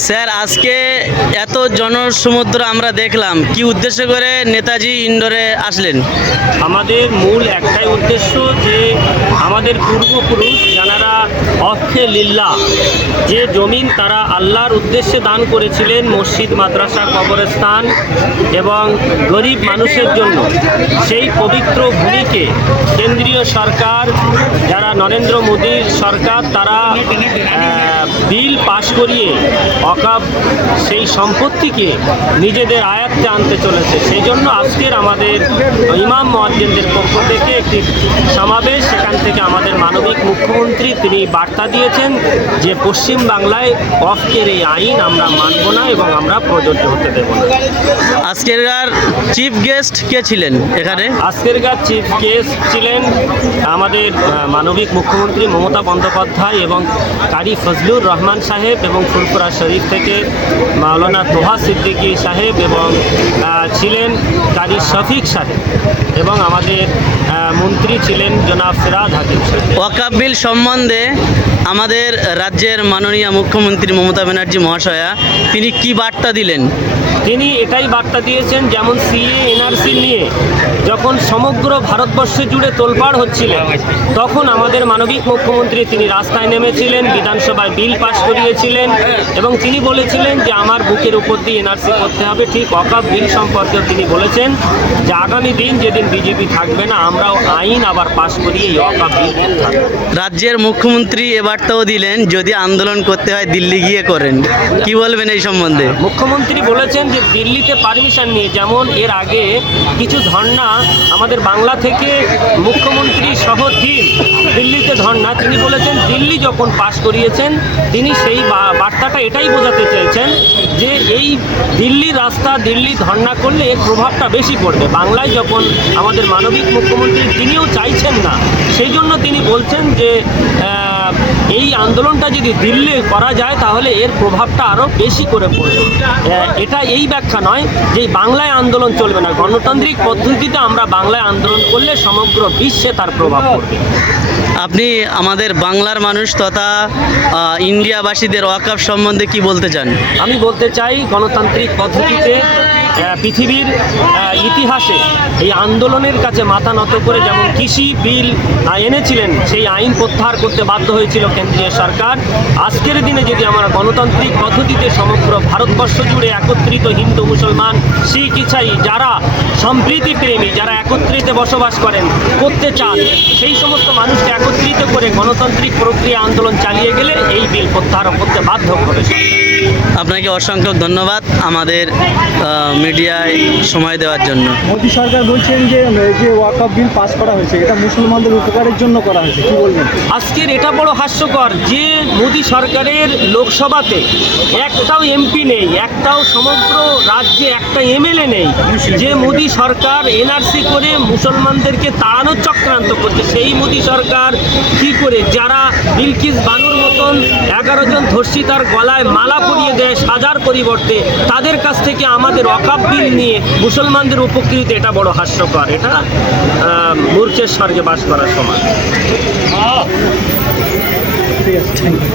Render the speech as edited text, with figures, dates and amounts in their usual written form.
Sir, আজকে এত জনসমুদ্র আমরা দেখলাম, কি উদ্দেশ্য করে নেতাজি ইন্ডোরে আসলেন? আমাদের মূল একটাই উদ্দেশ্য যে আমাদের পূর্বপুরুষ যারা অক্ষে লিল্লাহ যে জমিন তারা আল্লাহর উদ্দেশ্যে দান করেছিলেন, মসজিদ, মাদ্রাসা, কবরস্থান এবং গরিব মানুষের জন্য, সেই পবিত্র ভূমিকে কেন্দ্রীয় সরকার, যারা নরেন্দ্র মোদীর সরকার, তারা বিল পাশ করিয়ে ওয়াকফ সেই সম্পত্তিকে নিজেদের আয়ত্তে আনতে চলেছে। সেই জন্য আজকের আমাদের ইমাম মুয়াজ্জিনদের পক্ষ থেকে একটি সমাবেশ, সেখান থেকে আমাদের মানবিক মুখ্যমন্ত্রী তিনি বার্তা দিয়েছেন যে পশ্চিম বাংলায় ওয়াকফের এই আইন আমরা মানব না এবং আমরা প্রযোজ্য হতে দেব না। আজকেরকার চিফ গেস্ট কে ছিলেন এখানে? আজকেরকার চিফ গেস্ট ছিলেন আমাদের মানবিক মুখ্যমন্ত্রী মমতা বন্দ্যোপাধ্যায় এবং কারি ফজলুর রহমান সাহেব, এবং ফুরফুরা শরীফ থেকে মাওলানা তোহা সিদ্দিকী সাহেব, এবং ছিলেন কারি শফিক সাহেব, এবং আমাদের মন্ত্রী ছিলেন জনাব ফিরাদ হাকিম সাহেব। ওয়াকফ বিল সম্বন্ধে আমাদের রাজ্যের মাননীয় মুখ্যমন্ত্রী মমতা ব্যানার্জি মহাশয়া তিনি কি বার্তা দিলেন? তিনি এটাই বার্তা দিয়েছেন, যেমন সিএ এনআরসি নিয়ে যখন সমগ্র ভারতবর্ষ জুড়ে তোলপাড় হচ্ছিল, তখন আমাদের মানবিক মুখ্যমন্ত্রী তিনি রাস্তায় নেমেছিলেন, বিধানসভায় বিল পাশ করিয়েছিলেন, এবং তিনি বলেছিলেন যে আমার বুকের উপর দিয়ে এনআরসি করতে হবে। ঠিক ওয়াকফ বিল সম্পর্কেও তিনি বলেছেন যে আগামী দিন যেদিন বিজেপি থাকবে না, আমরাও আইন আবার পাশ করিয়ে এই ওয়াকফ বিল থাকবে। রাজ্যের মুখ্যমন্ত্রী এ বার্তাও দিলেন যদি আন্দোলন করতে হয় দিল্লি গিয়ে করেন, কি বলবেন এই সম্বন্ধে? মুখ্যমন্ত্রী বলেছেন যে দিল্লিতে পারমিশন নিয়ে, যেমন এর আগে কিছু ধর্ণা আমাদের বাংলা থেকে মুখ্যমন্ত্রী সহ টিম দিল্লিতে ধর্ণা, তিনি বলেছেন দিল্লি যখন পাশ করিয়েছেন তিনি সেই বার্তাটা এটাই বোঝাতে চেয়েছেন যে এই দিল্লির রাস্তা, দিল্লি ধর্ণা করলে এর প্রভাবটা বেশি পড়বে। বাংলায় যখন আমাদের মানবিক মুখ্যমন্ত্রী তিনিও চাইছেন না, সেই জন্য তিনি বলছেন যে এই আন্দোলনটা যদি দিল্লি করা যায় তাহলে এর প্রভাবটা আরও বেশি করে পড়বে। এটা এই ব্যাখ্যা নয় যে বাংলায় আন্দোলন চলবে না, গণতান্ত্রিক পদ্ধতিতে আমরা বাংলায় আন্দোলন করলে সমগ্র বিশ্বে তার প্রভাব পড়বে। আপনি আমাদের বাংলার মানুষ তথা ইন্ডিয়াবাসীদের ওয়াকফ সম্বন্ধে কি বলতে চান? আমি বলতে চাই, গণতান্ত্রিক পদ্ধতিতে পৃথিবীর ইতিহাসে এই আন্দোলনের কাছে মাথা নত করে যেমন কৃষি বিল এনেছিলেন, সেই আইন প্রত্যাহার করতে বাধ্য হয়েছিল কেন্দ্রীয় সরকার। আজকের দিনে যদি আমরা গণতান্ত্রিক পদ্ধতিতে সমগ্র ভারতবর্ষ জুড়ে একত্রিত হিন্দু, মুসলমান, শিখ, ইসাই যারা সম্প্রীতি প্রেমী, যারা একত্রিত বসবাস করতে চান, সেই সমস্ত মানুষকে একত্রিত করে গণতান্ত্রিক প্রক্রিয়া আন্দোলন চালিয়ে গেলে এই বিল প্রত্যাহার করতে বাধ্য করে। আপনাকে অসংখ্য ধন্যবাদ আমাদের মিডিয়ায় সময় দেওয়ার জন্য। মোদী সরকার বলছেন যে ওয়াকফ বিল পাস করা হয়েছে এটা মুসলমানদের উপকারের জন্য করা হয়েছে, কি বলবেন? আজকের এটা বড় হাস্যকর যে মোদী সরকারের লোকসভাতে একটাও এমপি নেই, একটাও সমগ্র রাজ্যে একটা এমএলএ নেই, যে মোদী সরকার এনআরসি করে মুসলমানদেরকে তাড়ানোর চক্রান্ত করছে। সেই মোদী সরকার কি করে যারা বিলকিস বানুর মতন 11 জন ধর্ষিতার গলায় মালা পরিয়ে দেয় সাজার পরিবর্তে, তাদের কাছ থেকে আমাদের ওয়াকফ বিল নিয়ে মুসলমানদের উপকৃত, এটা বড় হাস্যকর। এটা মূর্খের স্বর্গে বাস করার সমান। ঠিক আছে, থ্যাংক ইউ।